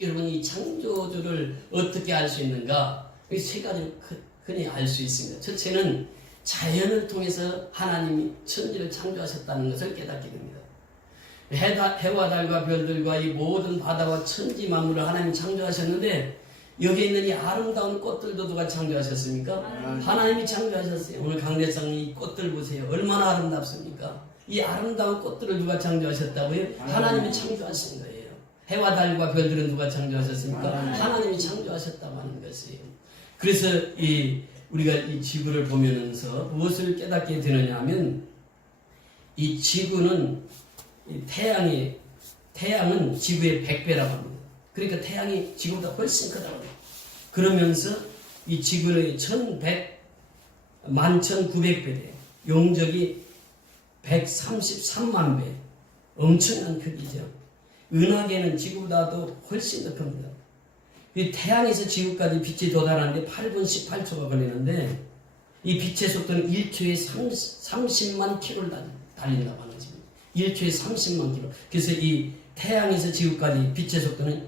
여러분 이 창조주를 어떻게 알 수 있는가? 이 세 가지를 흔히 알 수 있습니다. 첫째는 자연을 통해서 하나님이 천지를 창조하셨다는 것을 깨닫게 됩니다. 해와 달과 별들과 이 모든 바다와 천지 만물을 하나님이 창조하셨는데 여기에 있는 이 아름다운 꽃들도 누가 창조하셨습니까? 하나님이 창조하셨어요. 오늘 강대상 이 꽃들 보세요. 얼마나 아름답습니까? 이 아름다운 꽃들을 누가 창조하셨다고요? 하나님이 창조하신 거예요. 해와 달과 별들은 누가 창조하셨습니까? 하나님이 창조하셨다고 하는 것이에요. 그래서 우리가 이 지구를 보면서 무엇을 깨닫게 되느냐 하면 이 지구는 태양은 지구의 100배라고 합니다. 그러니까 태양이 지구보다 훨씬 크다고 합니다. 그러면서 이 지구의 11,900배, 용적이 133만 배, 엄청난 크기죠. 은하계는 지구보다도 훨씬 더 큽니다. 이 태양에서 지구까지 빛이 도달하는데 8분 18초가 걸리는데 이 빛의 속도는 1초에 30만 킬로를 달린다고 하는 것입니다. 1초에 30만 킬로. 그래서 이 태양에서 지구까지 빛의 속도는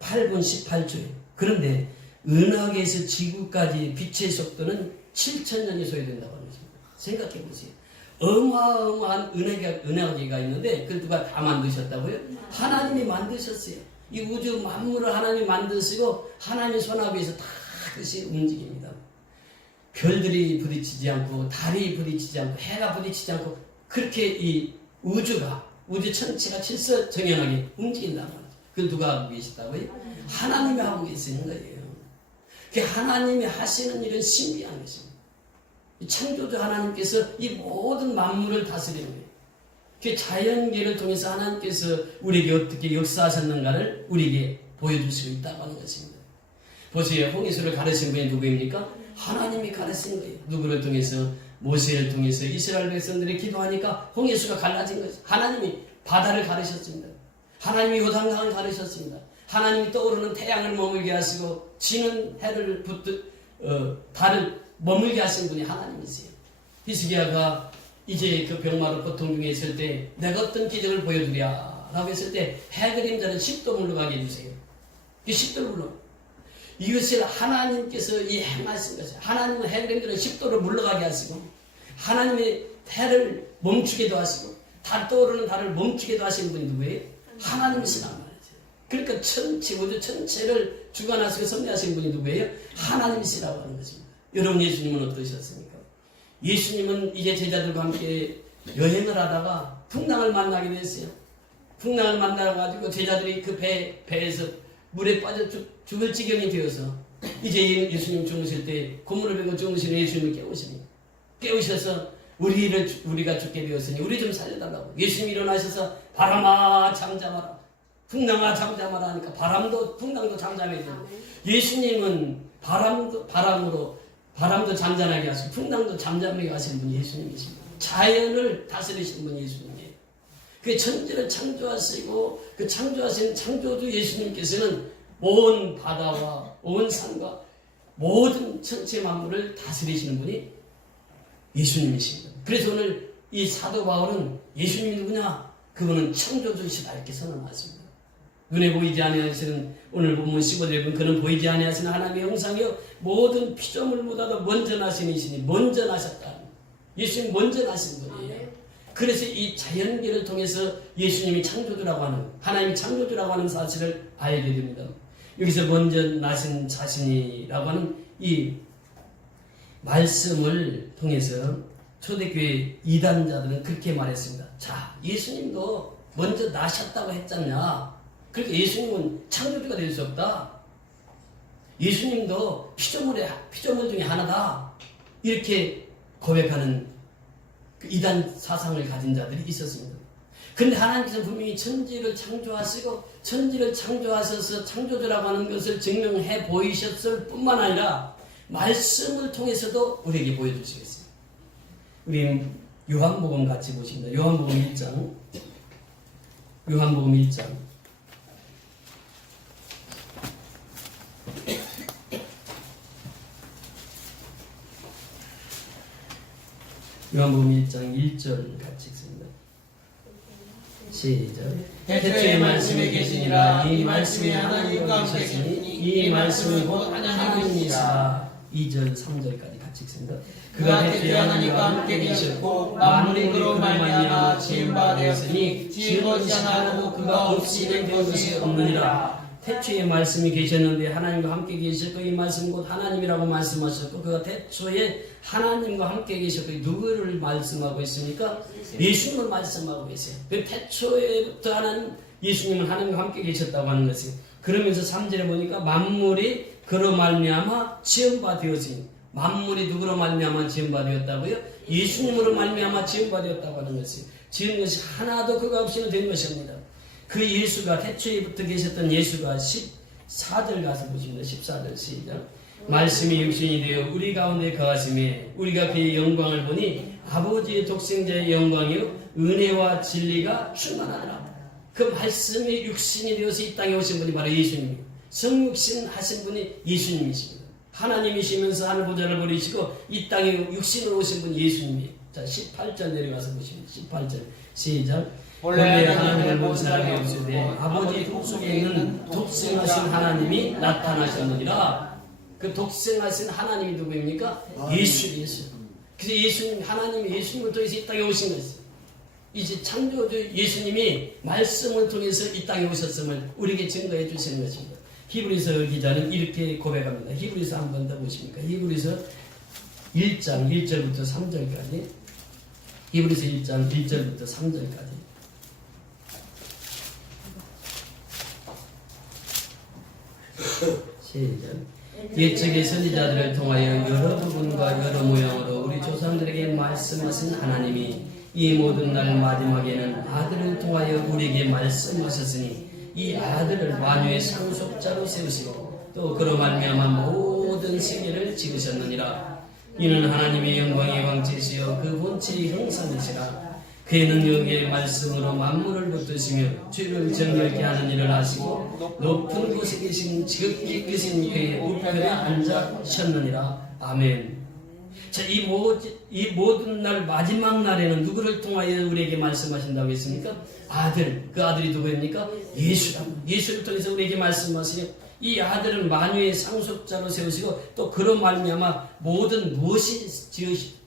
8분 18초예요. 그런데 은하계에서 지구까지 빛의 속도는 7,000년이 소요된다고 하는 것입니다. 생각해 보세요. 어마어마한 은하계가 있는데 그걸 누가 다 만드셨다고요? 하나님이 만드셨어요. 이 우주 만물을 하나님이 만드시고 하나님의 손아귀에서 다 그것이 움직입니다. 별들이 부딪히지 않고 달이 부딪히지 않고 해가 부딪히지 않고 그렇게 이 우주 천체가 질서정연하게 움직인다는 거죠. 그걸 누가 하고 계시다고요? 하나님이 하고 계시는 거예요. 그 하나님이 하시는 일은 신비한 것입니다. 창조주 하나님께서 이 모든 만물을 다스리는 거예요. 그 자연계를 통해서 하나님께서 우리에게 어떻게 역사하셨는가를 우리에게 보여주시고 있다고 하는 것입니다. 보세요. 홍해수를 가르친 분이 누구입니까? 하나님이 가르친 거예요. 누구를 통해서? 모세를 통해서 이스라엘 백성들이 기도하니까 홍해수가 갈라진 거죠. 하나님이 바다를 가르쳤습니다. 하나님이 요단강을 가르쳤습니다. 하나님이 떠오르는 태양을 머물게 하시고 지는 해를 달을 머물게 하신 분이 하나님이세요. 히스기야가 이제 그 병마로 고통 중에 있을 때 내가 어떤 기적을 보여주랴 라고 했을 때 해 그림자는 10도 물러가게 해주세요. 그 10도를 물러. 이것을 하나님께서 행하신 것이에요. 하나님은 해 그림자는 10도를 물러가게 하시고 하나님의 해를 멈추게도 하시고 달 떠오르는 달을 멈추게도 하신 분이 누구예요? 하나님이시란 말이죠. 그러니까 우주 전체를 주관하시고 섭리하신 분이 누구예요? 하나님이시라고 하는 것입니다. 여러분 예수님은 어떠셨습니까? 예수님은 이제 제자들과 함께 여행을 하다가 풍랑을 만나게 됐어요. 풍랑을 만나가지고 제자들이 그 배에서 물에 빠져 죽을 지경이 되어서 이제 예수님 주무실 때 고문을 베고 주무시는 예수님을 깨우셔서 우리가 죽게 되었으니 우리 좀 살려달라고. 예수님이 일어나셔서 바람아 잠잠하라, 풍랑아 잠잠하라 하니까 바람도 풍랑도 잠잠해져요. 예수님은 바람도 잠잠하게 하시고 풍랑도 잠잠하게 하시는 분이 예수님이십니다. 자연을 다스리시는 분이 예수님이에요. 그 천지를 창조하시고 그 창조하신 창조주 예수님께서는 온 바다와 온 산과 모든 천체 만물을 다스리시는 분이 예수님이십니다. 그래서 오늘 이 사도 바울은 예수님이 누구냐? 그분은 창조주시다 이렇게 선언하십니다. 눈에 보이지 아니하시는 오늘 본문 15절에 보면 그는 보이지 아니하시는 하나님의 형상이요 모든 피조물보다도 먼저 나신 이시니 먼저 나셨다. 예수님 먼저 나신 분이에요. 그래서 이 자연계를 통해서 예수님이 창조주라고 하는 하나님이 창조주라고 하는 사실을 알게 됩니다. 여기서 먼저 나신 자신이라고 하는 이 말씀을 통해서 초대교회 이단자들은 그렇게 말했습니다. 자, 예수님도 먼저 나셨다고 했잖냐. 그러니까 예수님은 창조주가 될 수 없다. 예수님도 피조물 중에 하나다. 이렇게 고백하는 그 이단 사상을 가진 자들이 있었습니다. 그런데 하나님께서 분명히 천지를 창조하시고 천지를 창조하셔서 창조주라고 하는 것을 증명해 보이셨을 뿐만 아니라 말씀을 통해서도 우리에게 보여주시겠습니다. 우리 요한복음 같이 보십니다. 요한복음 1장. 요한복음 1장. 요한복음 1장 1절 같이 읽습니다. 시작. 태초에 말씀이 계시니라. 이 말씀이 하나님과 함께 계시니 이 말씀은 곧 하나님이시라. 2절 3절까지 같이 읽습니다. 그가 태초에 하나님과 함께 계셨고 만물이 그로 말미암아 지은 바 되었으니 지은 것이 하나도 그가 없이 된 것이 없느니라. 태초에 말씀이 계셨는데 하나님과 함께 계셨고 이 말씀은 곧 하나님이라고 말씀하셨고 그가 태초에 하나님과 함께 계셨고 누구를 말씀하고 있습니까? 예수님을 말씀하고 계세요. 그 태초에부터 하나님 예수님은 하나님과 함께 계셨다고 하는 것이에요. 그러면서 3절에 보니까 만물이 그로 말미암아 지은 바 되었으니 만물이 누구로 말미암아 지은 바 되었다고요? 예수님으로 말미암아 지은 바 되었다고 하는 것이에요. 지은 것이 하나도 그가 없이는 된 것입니다. 그 예수가 태초에부터 계셨던 예수가 14절 가서 보십니다. 14절 시작. 말씀이 육신이 되어 우리 가운데 거하심에 우리가 그의 영광을 보니 아버지의 독생자의 영광이요 은혜와 진리가 충만하더라. 그 말씀이 육신이 되어서 이 땅에 오신 분이 바로 예수님이에요. 성육신 하신 분이 예수님이십니다. 하나님이시면서 하늘 보좌를 버리시고 이 땅에 육신으로 오신 분이 예수님이에요. 자 18절 내려가서 보십니다. 18절 시작. 본래 하나님을 본 사람이 없으되 아버지 품속에 있는 독생하신 하나님이 나타나셨느니라. 그 독생하신 하나님이 누구입니까? 예수. 그래서 예수님, 하나님이 예수님을 통해서 이 땅에 오신 것이에요. 이제 창조주 예수님이 말씀을 통해서 이 땅에 오셨음을 우리에게 증거해 주시는 것입니다. 히브리서 기자는 이렇게 고백합니다. 히브리서 한 번 더 보십니까? 히브리서 1장 1절부터 3절까지. 히브리서 1장 1절부터 3절까지. 시작. 옛적의 선지자들을 통하여 여러 부분과 여러 모양으로 우리 조상들에게 말씀하신 하나님이 이 모든 날 마지막에는 아들을 통하여 우리에게 말씀하셨으니 이 아들을 만유의 상속자로 세우시고 또 그로 말미암아 모든 세계를 지으셨느니라. 이는 하나님의 영광의 왕체시여 그 본체의 형상이시라. 그의 능력의 말씀으로 만물을 붙드시며 죄를 정결케 하는 일을 하시고 높은 곳에 계신 지극히 크신 그의 우편에 앉으셨느니라. 아멘. 자, 이 모든 날 마지막 날에는 누구를 통하여 우리에게 말씀하신다고 했습니까? 아들. 그 아들이 누구입니까? 예수다. 예수를 통해서 우리에게 말씀하시요. 이 아들은 만유의 상속자로 세우시고 또 그런 말미암아 모든 무엇이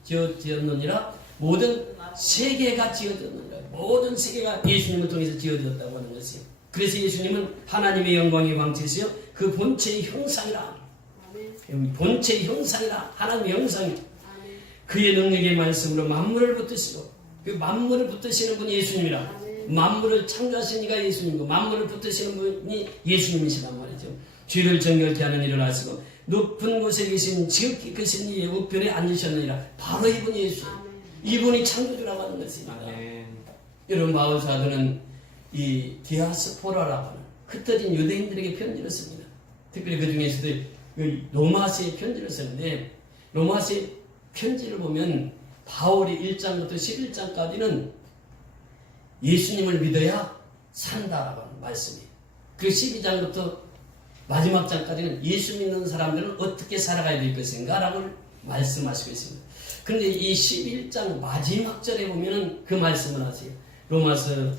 지어졌느니라? 모든 세계가 지어졌느니라. 모든 세계가 예수님을 통해서 지어졌다고 하는 것이에요. 그래서 예수님은 하나님의 영광의 왕체시요 그 본체의 형상이라. 본체의 형상이라. 하나님의 형상이라. 그의 능력의 말씀으로 만물을 붙드시고 그 만물을 붙드시는 분이 예수님이라. 만물을 창조하신 이가 예수님이고 만물을 붙드시는 분이 예수님이시란 말이죠. 죄를 정결케 하는 일을 하시고 높은 곳에 계신 지극히 크신 이의 우편에 앉으셨느니라. 바로 이분이 예수예요. 이분이 창조주라고 하는 것입니다. 여러분 바울 사도는 이 디아스포라라고 하는 흩어진 유대인들에게 편지를 씁니다. 특별히 그 중에서도 로마서에 편지를 쓰는데 로마서의 편지를 보면 바울이 1장부터 11장까지는 예수님을 믿어야 산다라고 하는 말씀이에요. 그 12장부터 마지막 장까지는 예수 믿는 사람들은 어떻게 살아가야 될 것인가 라고 말씀하시고 있습니다. 그런데 이 11장 마지막 절에 보면은 그 말씀을 하세요. 로마서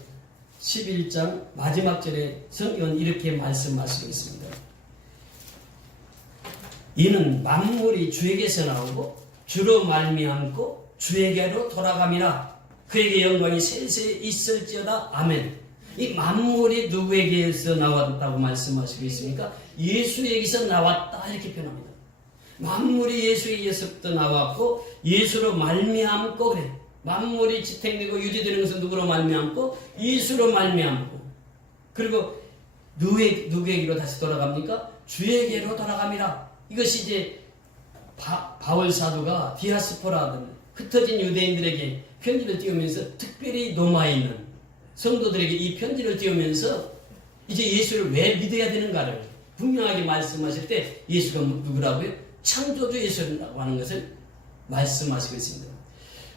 11장 마지막 절에 성경은 이렇게 말씀하시고 있습니다. 이는 만물이 주에게서 나오고 주로 말미암고 주에게로 돌아감이라. 그에게 영광이 세세에 있을지어다. 아멘. 이 만물이 누구에게서 나왔다고 말씀하시고 있습니까? 예수에게서 나왔다 이렇게 표현합니다. 만물이 예수에게서부터 나왔고 예수로 말미암고 그래. 만물이 지탱되고 유지되는 것은 누구로 말미암고 예수로 말미암고 그리고 누구에게로 다시 돌아갑니까? 주에게로 돌아갑니다. 이것이 이제 바울 사도가 디아스포라든 흩어진 유대인들에게 편지를 띄우면서 특별히 로마에 있는 성도들에게 이 편지를 띄우면서 이제 예수를 왜 믿어야 되는가를 분명하게 말씀하실 때 예수가 누구라고요? 창조주 예수라고 하는 것을 말씀하시고 있습니다.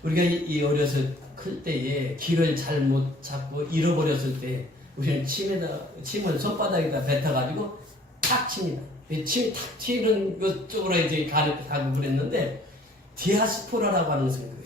우리가 이 어려서 클 때에 길을 잘 못 찾고 잃어버렸을 때 우리는 침을 손바닥에다 뱉어가지고 탁 칩니다. 침이 탁 튀는 것 쪽으로 이제 가고 그랬는데 디아스포라라고 하는 것은 거예요.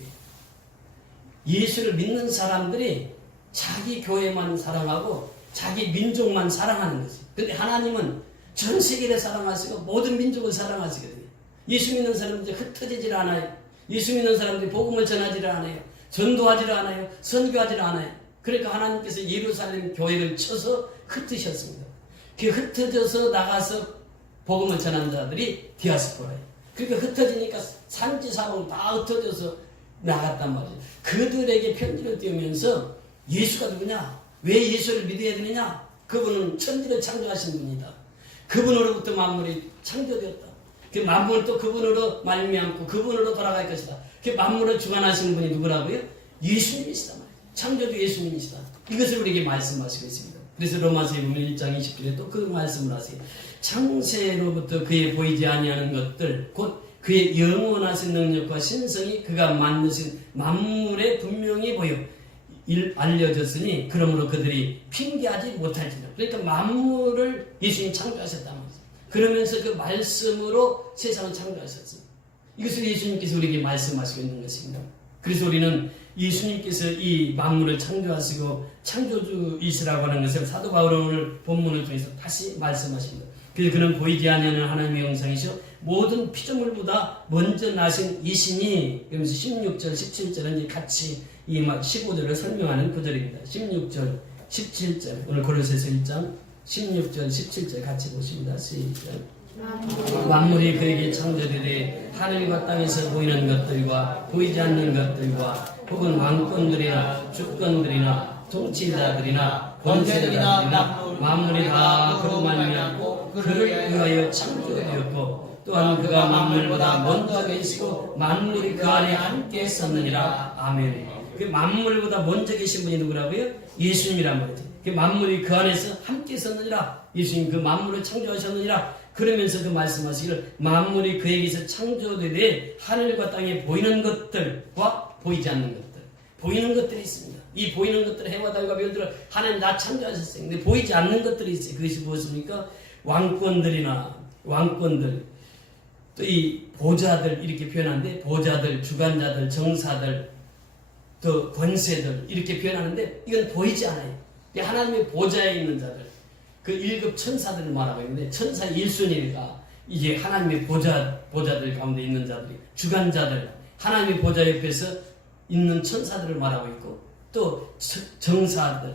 예수를 믿는 사람들이 자기 교회만 사랑하고 자기 민족만 사랑하는 거지. 근데 하나님은 전 세계를 사랑하시고 모든 민족을 사랑하시거든요. 예수 믿는 사람들이 흩어지질 않아요. 예수 믿는 사람들이 복음을 전하지를 않아요. 전도하지를 않아요. 선교하지를 않아요. 그러니까 하나님께서 예루살렘 교회를 쳐서 흩으셨습니다. 그 흩어져서 나가서 복음을 전하는 자들이 디아스포라예요. 그러니까 흩어지니까 산지 사방 다 흩어져서 나갔단 말이에요. 그들에게 편지를 띄우면서 예수가 누구냐? 왜 예수를 믿어야 되느냐? 그분은 천지를 창조하신 분이다. 그분으로부터 만물이 창조되었다. 그 만물은 또 그분으로 말미암고 그분으로 돌아갈 것이다. 그 만물을 주관하시는 분이 누구라고요? 예수님이시다 말이에요. 창조주 예수님이시다. 이것을 우리에게 말씀하시고 있습니다. 그래서 로마서에 보면 1장 20절에 또 그 말씀을 하세요. 창세로부터 그의 보이지 아니하는 것들 곧 그의 영원하신 능력과 신성이 그가 만드신 만물에 분명히 보여 알려졌으니 그러므로 그들이 핑계하지 못할지라. 그러니까 만물을 예수님이 창조하셨단 말이죠. 그러면서 그 말씀으로 세상을 창조하셨습니다. 이것을 예수님께서 우리에게 말씀하시고 있는 것입니다. 그래서 우리는 예수님께서 이 만물을 창조하시고 창조주이시라고 하는 것을 사도 바울은 오늘 본문을 통해서 다시 말씀하십니다. 그래서 그는 보이지 아니하는 하나님의 형상이시오 모든 피조물보다 먼저 나신 이신이. 그러면서 16절 17절은 이제 같이 이 15절을 설명하는 구절입니다. 16절 17절 오늘 고린도서 1장 16절 17절 같이 보십니다. 시작. 만물이 그에게 창조되되 하늘과 땅에서 보이는 것들과 보이지 않는 것들과 혹은 왕권들이나 주권들이나 통치자들이나 권세자들이나 만물이 다 그로 말미암고 그를 위하여 창조되었고 또한 그가 만물보다 먼저 계시고 만물이 그 안에 함께 섰느니라. 아멘. 그 만물보다 먼저 계신 분이 누구라고요? 예수님이란 말이죠. 그 만물이 그 안에서 함께 섰느니라. 예수님 그 만물을 창조하셨느니라. 그러면서 그 말씀하시기를 만물이 그에게서 창조되되 하늘과 땅에 보이는 것들과 보이지 않는 것들. 보이는 것들이 있습니다. 이 보이는 것들 해와 달과 별들을 하나님 다 창조하셨어요. 근데 보이지 않는 것들이 있어요. 그것이 무엇입니까? 왕권들 또 이 보좌들 이렇게 표현하는데 보좌들, 주관자들, 정사들 또 권세들 이렇게 표현하는데 이건 보이지 않아요. 하나님의 보좌에 있는 자들 그 1급 천사들을 말하고 있는데 천사 1순위가 이게 하나님의 보좌들 가운데 있는 자들이 주관자들 하나님의 보좌 옆에서 있는 천사들을 말하고 있고 또 정사들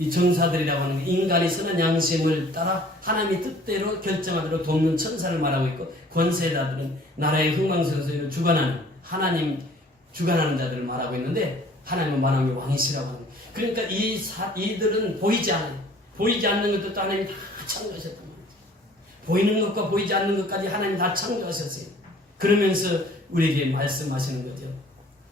이 정사들이라고 하는 게 인간이 선한 양심을 따라 하나님의 뜻대로 결정하도록 돕는 천사를 말하고 있고 권세자들은 나라의 흥망성쇠를 주관하는 하나님 주관하는 자들을 말하고 있는데 하나님은 만왕의 왕이시라고 합니다. 그러니까 이들은 보이지 않아요. 보이지 않는 것도 하나님 다 창조하셨단 말이죠. 보이는 것과 보이지 않는 것까지 하나님 다 창조하셨어요. 그러면서 우리에게 말씀하시는 거죠.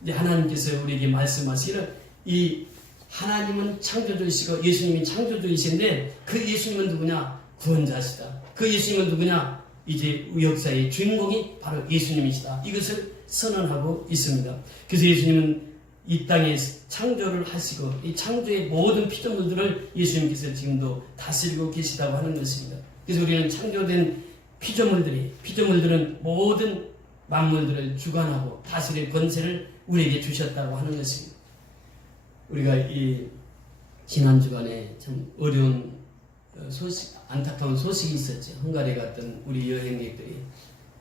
이제 하나님께서 우리에게 말씀하시기를 이 하나님은 창조주이시고 예수님이 창조주이신데 그 예수님은 누구냐? 구원자시다. 그 예수님은 누구냐? 이제 역사의 주인공이 바로 예수님이시다. 이것을 선언하고 있습니다. 그래서 예수님은 이 땅에 창조를 하시고 이 창조의 모든 피조물들을 예수님께서 지금도 다스리고 계시다고 하는 것입니다. 그래서 우리는 창조된 피조물들은 모든 만물들을 주관하고 다스릴 권세를 우리에게 주셨다고 하는 것입니다. 우리가 이 지난 주간에 참 어려운 안타까운 소식이 있었죠. 헝가리에 갔던 우리 여행객들이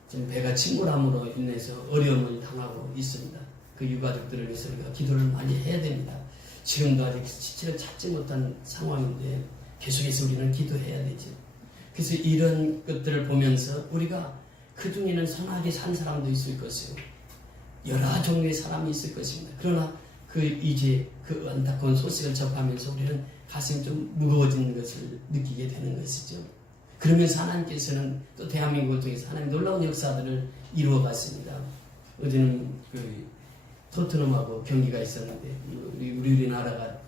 지금 배가 침몰함으로 인해서 어려움을 당하고 있습니다. 그 유가족들을 위해서 우리가 기도를 많이 해야 됩니다. 지금도 아직 시체를 찾지 못한 상황인데 계속해서 우리는 기도해야 되죠. 그래서 이런 것들을 보면서 우리가 그 중에는 선하게 산 사람도 있을 것이고 여러 종류의 사람이 있을 것입니다. 그러나 이제 그 안타까운 소식을 접하면서 우리는 가슴이 좀 무거워지는 것을 느끼게 되는 것이죠. 그러면서 하나님께서는 또 대한민국을 통해서 하나님 놀라운 역사들을 이루어 갔습니다. 어제는 토트넘하고 경기가 있었는데 우리나라가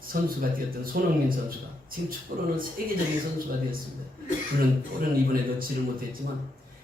선수가 되었던 손흥민 선수가 지금 축구로는 세계적인 선수가 되었습니다. 물론 골은 이번에 넣지를 못했지만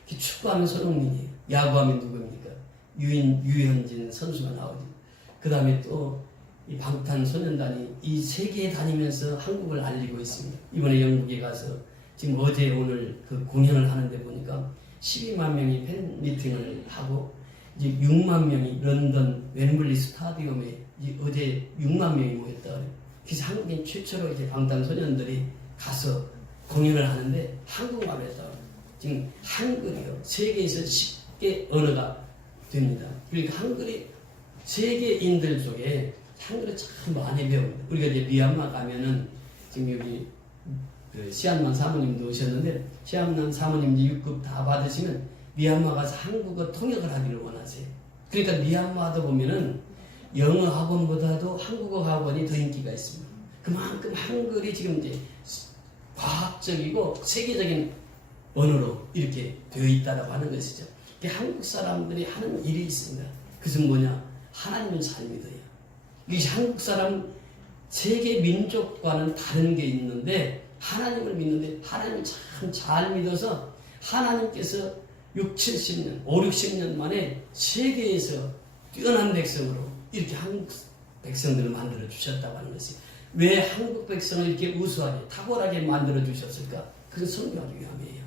축구하면 손흥민이에요. 야구하면 누굽니까? 유현진 선수가 나오죠. 그 다음에 또 이 방탄소년단이 이 세계에 다니면서 한국을 알리고 있습니다. 이번에 영국에 가서 지금 어제 오늘 그 공연을 하는데 보니까 12만 명이 팬 미팅을 하고 이제 6만 명이 런던 웸블리 스타디움에 어제 6만 명이 모였다 그래요. 그래서 한국인 최초로 이제 방탄소년들이 가서 공연을 하는데 한국말로 했다 그래요. 지금 한글이요. 세계에서 쉽게 언어가 됩니다. 그러니까 한글이 세계인들 속에 한글을 참 많이 배웁니다. 우리가 이제 미얀마 가면은 지금 여기 시안만 사모님도 오셨는데 시안만 사모님 이제 6급 다 받으시면 미얀마 가서 한국어 통역을 하기를 원하세요. 그러니까 미얀마도 보면은 영어 학원보다도 한국어 학원이 더 인기가 있습니다. 그만큼 한글이 지금 이제 과학적이고 세계적인 언어로 이렇게 되어 있다라고 하는 것이죠. 한국 사람들이 하는 일이 있습니다. 그것은 뭐냐? 하나님을 잘 믿어요. 이것이 한국 사람 세계 민족과는 다른 게 있는데 하나님을 믿는데 하나님을 참 잘 믿어서 하나님께서 6, 70년, 5, 60년 만에 세계에서 뛰어난 백성으로 이렇게 한국 백성들을 만들어 주셨다고 하는 것이 왜 한국 백성을 이렇게 우수하게 탁월하게 만들어 주셨을까? 그건 설명하기 위함이에요.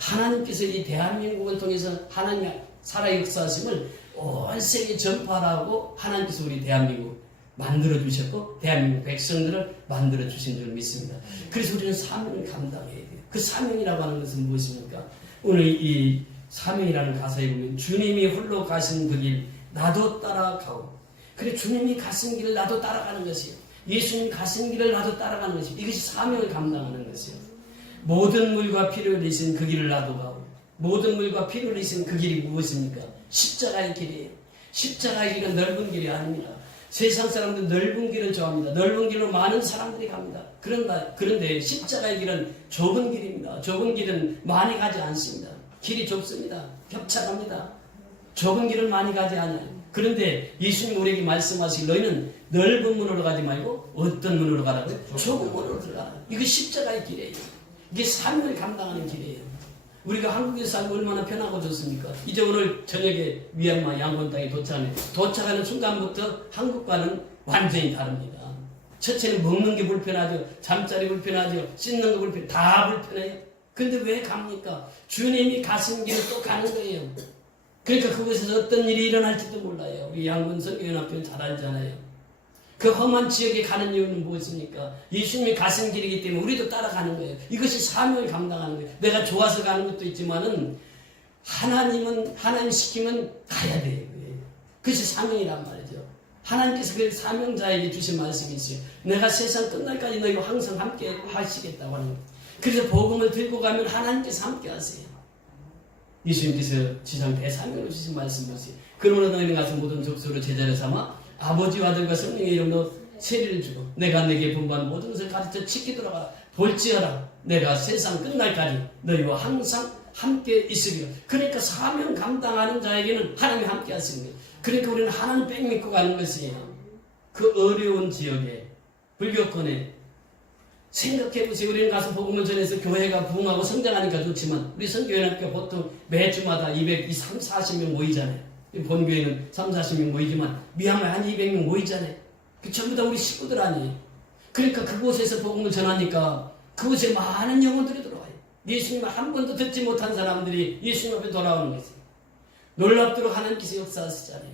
하나님께서 이 대한민국을 통해서 하나님의 살아 역사하심을 온 세계 전파하라고 하나님께서 우리 대한민국 만들어 주셨고 대한민국 백성들을 만들어 주신 줄 믿습니다. 그래서 우리는 사명을 감당해야 돼요. 그 사명이라고 하는 것은 무엇입니까? 오늘 이 사명이라는 가사에 보면 주님이 홀로 가신 그 길 나도 따라가고 그래 주님이 가신 길을 나도 따라가는 것이요. 예수님 가신 길을 나도 따라가는 것이요. 이것이 사명을 감당하는 것이요. 모든 물과 피를 흘리신 그 길을 나도 가고 모든 물과 피를 흘리신 그 길이 무엇입니까? 십자가의 길이에요. 십자가의 길은 넓은 길이 아닙니다. 세상 사람들은 넓은 길을 좋아합니다. 넓은 길로 많은 사람들이 갑니다. 그런데 십자가의 길은 좁은 길입니다. 좁은 길은 많이 가지 않습니다. 길이 좁습니다. 협착합니다. 좁은 길을 많이 가지 않아요. 그런데 예수님 우리에게 말씀하시기 너희는 넓은 문으로 가지 말고 어떤 문으로 가라고요? 좁은 문으로 들어가라. 이거 십자가의 길이에요. 이게 삶을 감당하는 길이에요. 우리가 한국에서 살고 얼마나 편하고 좋습니까? 이제 오늘 저녁에 미얀마 양곤 땅에 도착하는 순간부터 한국과는 완전히 다릅니다. 첫째는 먹는 게 불편하죠. 잠자리 불편하죠. 씻는 거 불편해요. 다 불편해요. 근데 왜 갑니까? 주님이 가신 길을 또 가는 거예요. 그러니까 그곳에서 어떤 일이 일어날지도 몰라요. 우리 양곤 선교연합교는 잘 알잖아요. 그 험한 지역에 가는 이유는 무엇입니까? 예수님이 가신 길이기 때문에 우리도 따라가는 거예요. 이것이 사명을 감당하는 거예요. 내가 좋아서 가는 것도 있지만은 하나님 시키면 가야 돼요. 그것이 사명이란 말이죠. 하나님께서 그 사명자에게 주신 말씀이 있어요. 내가 세상 끝날까지 너희와 항상 함께 하시겠다고 하는 거예요. 그래서 복음을 들고 가면 하나님께서 함께 하세요. 예수님께서 지상 대사명으로 주신 말씀 보세요. 그러므로 너희는 가서 모든 족속으로 제자를 삼아 아버지와 아들과 성령의 이름으로 세례를 주고 내가 내게 분부한 모든 것을 가르쳐 지키도록 하라. 볼지어라 내가 세상 끝날까지 너희와 항상 함께 있으리라. 그러니까 사명 감당하는 자에게는 하나님이 함께 하시는 거예요. 그러니까 우리는 하나님 백 믿고 가는 것이에요. 그 어려운 지역에 불교권에 생각해보세요. 우리는 가서 복음을 전해서 교회가 부흥하고 성장하니까 좋지만 우리 선교연합교 보통 매주마다 240명 모이잖아요. 본교회는 30-40명 모이지만 미얀마에 한 200명 모이잖아요. 그 전부 다 우리 식구들 아니에요. 그러니까 그곳에서 복음을 전하니까 그곳에 많은 영혼들이 들어와요. 예수님 한 번도 듣지 못한 사람들이 예수님 앞에 돌아오는 거지. 놀랍도록 하나님께서 역사하시잖아요.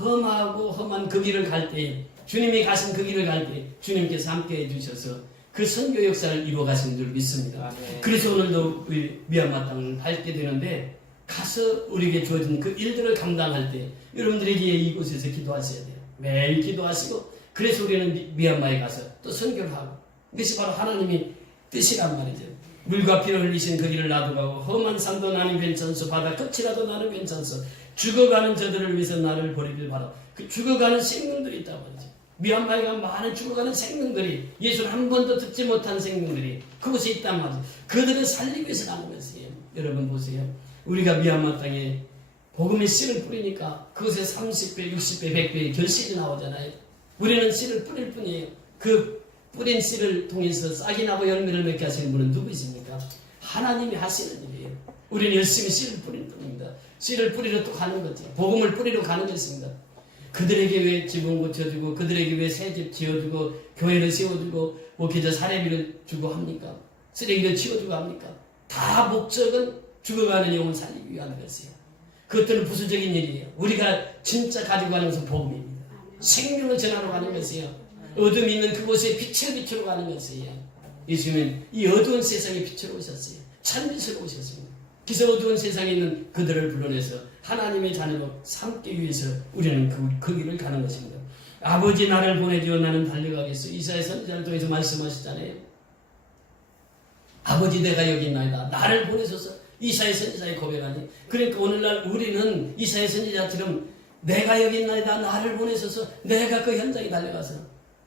험하고 험한 그 길을 갈 때 주님이 가신 그 길을 갈 때 주님께서 함께 해주셔서 그 선교 역사를 이루어 가신 줄 믿습니다. 그래서 오늘도 우리 미얀마 땅을 밟게 되는데 가서 우리에게 주어진 그 일들을 감당할 때 여러분들에게 이곳에서 기도하셔야 돼요. 매일 기도하시고 그래서 우리는 미얀마에 가서 또 선교를 하고 이것이 바로 하나님의 뜻이란 말이죠. 물과 피를 흘리신 그 길을 나도 가고 험한 산도 나는 괜찮소 바다 끝이라도 나는 괜찮소 죽어가는 저들을 위해서 나를 버리길 바라. 그 죽어가는 생명들이 있다고 하죠. 미얀마에 가면 많은 죽어가는 생명들이 예수를 한 번도 듣지 못한 생명들이 그곳에 있단 말이죠. 그들을 살리기 위해서 가는 것이에요. 여러분 보세요. 우리가 미얀마 땅에 복음의 씨를 뿌리니까 그것에 30배, 60배, 100배의 결실이 나오잖아요. 우리는 씨를 뿌릴 뿐이에요. 그 뿌린 씨를 통해서 싹이 나고 열매를 맺게 하시는 분은 누구이십니까? 하나님이 하시는 일이에요. 우리는 열심히 씨를 뿌릴 뿐입니다. 씨를 뿌리러 또 가는 거죠. 복음을 뿌리러 가는 것입니다. 그들에게 왜 지붕 고쳐주고 그들에게 왜 새집 지어주고 교회를 세워주고 목회자 사례비를 주고 합니까? 쓰레기를 치워주고 합니까? 다 목적은 죽어가는 영혼을 살리기 위한 것이에요. 그것들은 부수적인 일이에요. 우리가 진짜 가지고 가는 것은 복음입니다. 생명을 전하러 가는 것이에요. 어둠이 있는 그곳에 빛을 비추러 가는 것이에요. 예수님은 이 어두운 세상에 빛으로 오셨어요. 참빛으로 오셨습니다. 그래서 어두운 세상에 있는 그들을 불러내서 하나님의 자녀로 삼기 위해서 우리는 그 길을 가는 것입니다. 아버지 나를 보내주어 나는 달려가겠소. 이사야 선지자를 통해서 말씀하셨잖아요. 아버지 내가 여기 있나이다. 나를 보내셔서 이사야 선지자의 고백하니. 그러니까 오늘날 우리는 이사야 선지자처럼 내가 여기 있나이다. 나를 보내셔서 내가 그 현장에 달려가서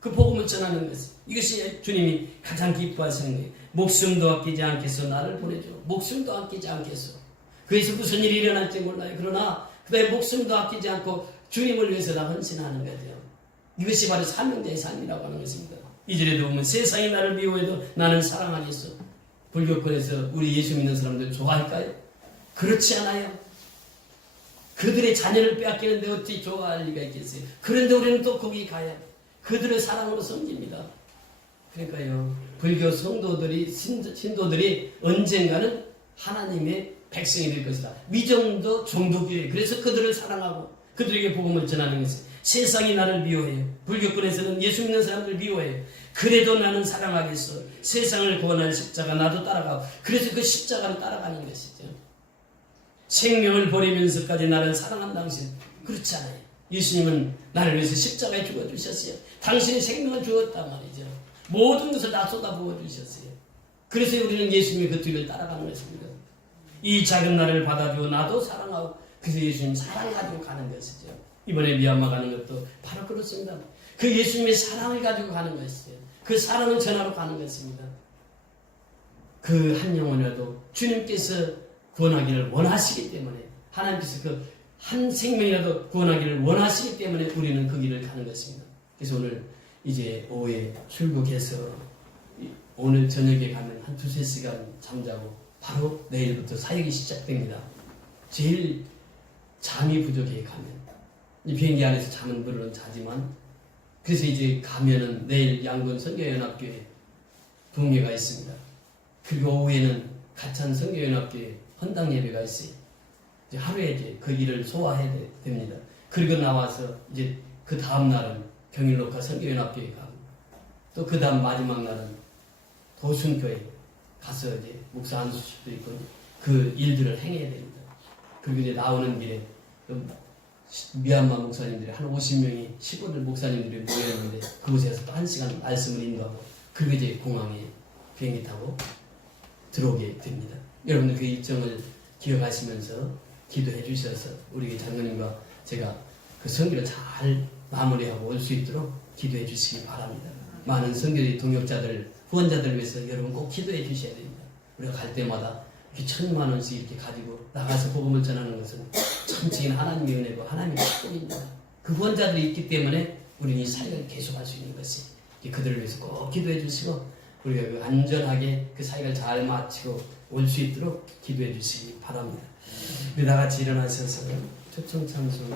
그 복음을 전하는 것. 이것이 주님이 가장 기뻐하시는 거예요. 목숨도 아끼지 않겠소. 나를 보내줘. 목숨도 아끼지 않겠소. 그래서 무슨 일이 일어날지 몰라요. 그러나 그의 목숨도 아끼지 않고 주님을 위해서 다 헌신하는 거죠. 이것이 바로 사명자의 삶이라고 하는 것입니다. 이절에도 보면 세상이 나를 미워해도 나는 사랑하겠소. 불교권에서 우리 예수 믿는 사람들 좋아할까요? 그렇지 않아요. 그들의 자녀를 빼앗기는데 어떻게 좋아할 리가 있겠어요? 그런데 우리는 또 거기 가야 그들의 사랑으로 섬깁니다. 그러니까요, 불교 성도들이, 신도들이 언젠가는 하나님의 백성이 될 것이다. 위정도 종도교회. 그래서 그들을 사랑하고 그들에게 복음을 전하는 것이. 세상이 나를 미워해요. 불교권에서는 예수 믿는 사람들 미워해요. 그래도 나는 사랑하겠어. 세상을 구원할 십자가 나도 따라가고. 그래서 그 십자가를 따라가는 것이죠. 생명을 버리면서까지 나를 사랑한 당신. 그렇지 않아요. 예수님은 나를 위해서 십자가에 죽어주셨어요. 당신의 생명을 주었단 말이죠. 모든 것을 다 쏟아부어 주셨어요. 그래서 우리는 예수님의 그 뒤를 따라가는 것입니다. 이 작은 나를 받아주어 나도 사랑하고. 그래서 예수님 사랑 가지고 가는 것이죠. 이번에 미얀마 가는 것도 바로 그렇습니다. 그 예수님의 사랑을 가지고 가는 것이에요. 그 사랑을 전하러 가는 것입니다. 그 한 영혼이라도 주님께서 구원하기를 원하시기 때문에, 하나님께서 그 한 생명이라도 구원하기를 원하시기 때문에 우리는 그 길을 가는 것입니다. 그래서 오늘 이제 오후에 출국해서 오늘 저녁에 가면 한 2-3시간 잠자고 바로 내일부터 사역이 시작됩니다. 제일 잠이 부족해 가면 이 비행기 안에서 잠은 물론 자지만, 그래서 이제 가면은 내일 양곤 선교연합교회 동예가 있습니다. 그리고 오후에는 가찬 선교연합교회 헌당 예배가 있어요. 이제 하루에 이제 그 일을 소화해야 됩니다. 그리고 나와서 이제 그 다음 날은 경일록화 선교연합교회 가고, 또 그 다음 마지막 날은 도순교회 가서 이제 목사 안수식도 있고 그 일들을 행해야 됩니다. 그리고 이제 나오는 길에 미얀마 목사님들이 한 50명이 15들 목사님들이 모였는데 그곳에서 또 1시간 말씀을 인도하고, 그리고 이제 공항에 비행기 타고 들어오게 됩니다. 여러분들 그 일정을 기억하시면서 기도해 주셔서 우리 장로님과 제가 그 선교를 잘 마무리하고 올 수 있도록 기도해 주시기 바랍니다. 많은 선교의 동역자들, 후원자들 위해서 여러분 꼭 기도해 주셔야 됩니다. 우리가 갈 때마다 이렇게 1,000만 원씩 이렇게 가지고 나가서 복음을 전하는 것은 전적인 하나님의 은혜고 하나님의 축복입니다. 그 후원자들이 있기 때문에 우리는 이 사역을 계속할 수 있는 것이, 그들을 위해서 꼭 기도해 주시고 우리가 그 안전하게 그 사역을 잘 마치고 올 수 있도록 기도해 주시기 바랍니다. 우리 다 같이 일어나셔서 초청찬송